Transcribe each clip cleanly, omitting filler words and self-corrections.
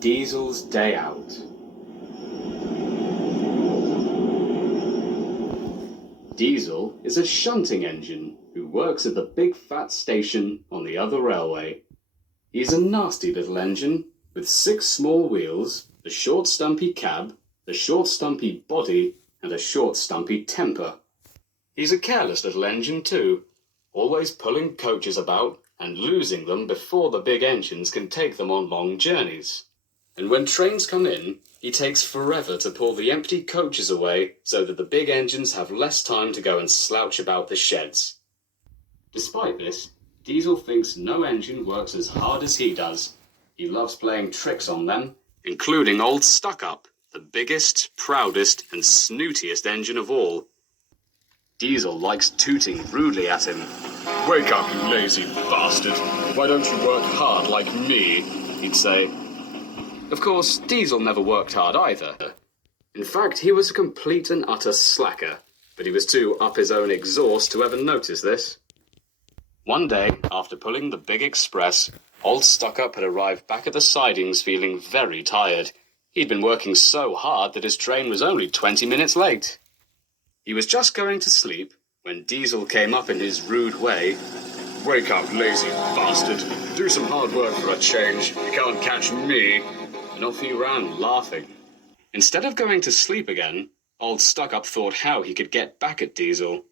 Diesel's Day Out. Diesel is a shunting engine who works at the big fat station on the other railway. He's a nasty little engine with 6 small wheels, a short stumpy cab, a short stumpy body, and a short stumpy temper. He's a careless little engine too, always pulling coaches about and losing them before the big engines can take them on long journeys. And when trains come in, he takes forever to pull the empty coaches away so that the big engines have less time to go and slouch about the sheds. Despite this, Diesel thinks no engine works as hard as he does. He loves playing tricks on them, including old Stuckup, the biggest, proudest, and snootiest engine of all. Diesel likes tooting rudely at him. "Wake up, you lazy bastard! Why don't you work hard like me?" he'd say. Of course, Diesel never worked hard either. In fact, he was a complete and utter slacker, but he was too up his own exhaust to ever notice this. One day, after pulling the big express, old Stuckup had arrived back at the sidings feeling very tired. He'd been working so hard that his train was only 20 minutes late. He was just going to sleep when Diesel came up in his rude way. "Wake up, lazy bastard. Do some hard work for a change. You can't catch me." And off he ran, laughing. Instead of going to sleep again, old Stuckup thought how he could get back at Diesel.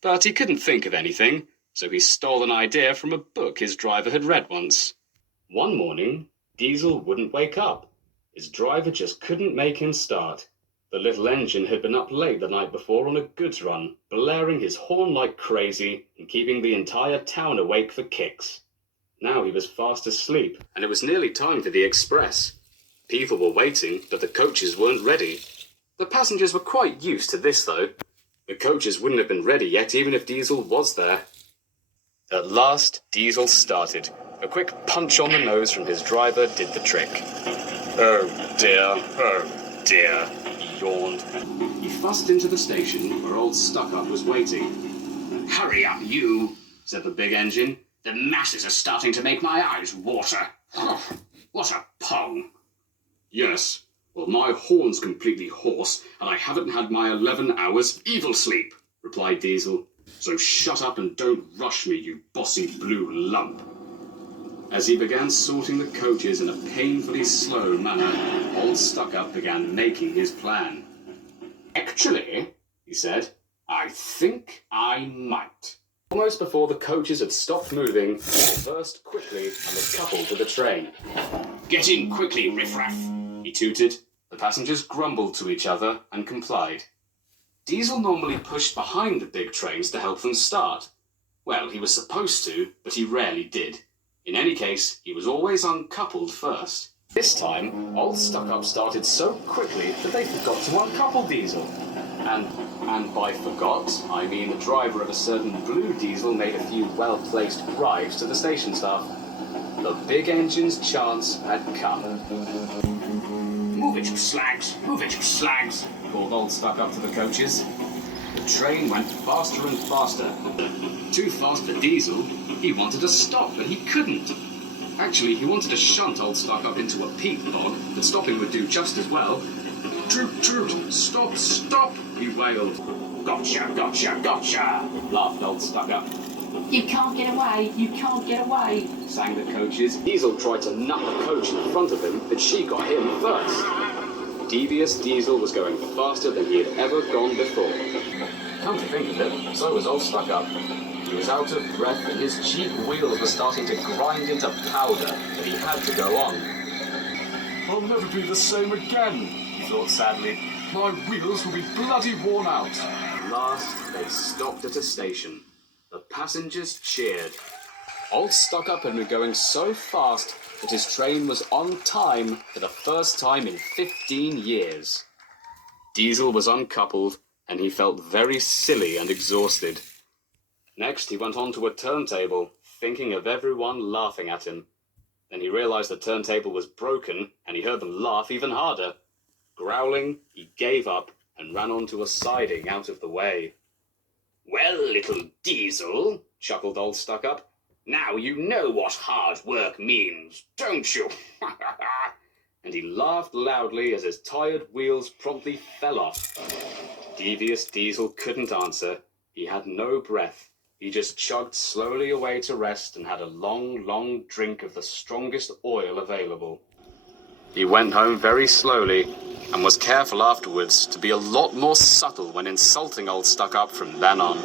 But he couldn't think of anything, so he stole an idea from a book his driver had read once. One morning, Diesel wouldn't wake up. His driver just couldn't make him start. The little engine had been up late the night before on a goods run, blaring his horn like crazy and keeping the entire town awake for kicks. Now he was fast asleep, and it was nearly time for the express. People were waiting, but the coaches weren't ready. The passengers were quite used to this, though. The coaches wouldn't have been ready yet even if Diesel was there. At last, Diesel started. A quick punch on the nose from his driver did the trick. "Oh dear, he yawned. He fussed into the station where old Stuckup was waiting. "Hurry up, you," said the big engine. "The masses are starting to make my eyes water. What a pong." "Yes, well, my horn's completely hoarse, and I haven't had my 11 hours evil sleep," replied Diesel. "So shut up and don't rush me, you bossy blue lump." As he began sorting the coaches in a painfully slow manner, old Stuckup began making his plan. "Actually," he said, "I think I might." Almost before the coaches had stopped moving, he reversed quickly and was coupled to the train. "Get in quickly, riffraff," he tooted. The passengers grumbled to each other and complied. Diesel normally pushed behind the big trains to help them start. Well, he was supposed to, but he rarely did. In any case, he was always uncoupled first. This time, old Stuckup started so quickly that they forgot to uncouple Diesel. And by forgot, I mean the driver of a certain blue Diesel made a few well-placed bribes to the station staff. The big engine's chance had come. "Move it, you slags! Move it, you slags!" called old Stuckup to the coaches. The train went faster and faster. Too fast for Diesel. He wanted to stop, but he couldn't. Actually, he wanted to shunt old Stuckup into a peat bog, but stopping would do just as well. "Toot, toot! Stop, stop!" he wailed. "Gotcha, gotcha, gotcha!" laughed old Stuckup. "You can't get away, you can't get away!" sang the coaches. Diesel tried to nut the coach in front of him, but she got him first. Devious Diesel was going faster than he had ever gone before. Come to think of it, so was old Stuckup. He was out of breath and his cheap wheels were starting to grind into powder, but he had to go on. "I'll never be the same again," he thought sadly. "My wheels will be bloody worn out." At last, they stopped at a station. The passengers cheered. Old Stuckup had been going so fast that his train was on time for the first time in 15 years. Diesel was uncoupled, and he felt very silly and exhausted. Next, he went on to a turntable, thinking of everyone laughing at him. Then he realized the turntable was broken, and he heard them laugh even harder. Growling, he gave up and ran onto a siding out of the way. "Well, little Diesel," chuckled old Stuckup, Now you know what hard work means, don't you? And he laughed loudly as his tired wheels promptly fell off. Devious Diesel couldn't answer. He had no breath. He just chugged slowly away to rest and had a long, long drink of the strongest oil available. He went home very slowly and was careful afterwards to be a lot more subtle when insulting old Stuckup from then on.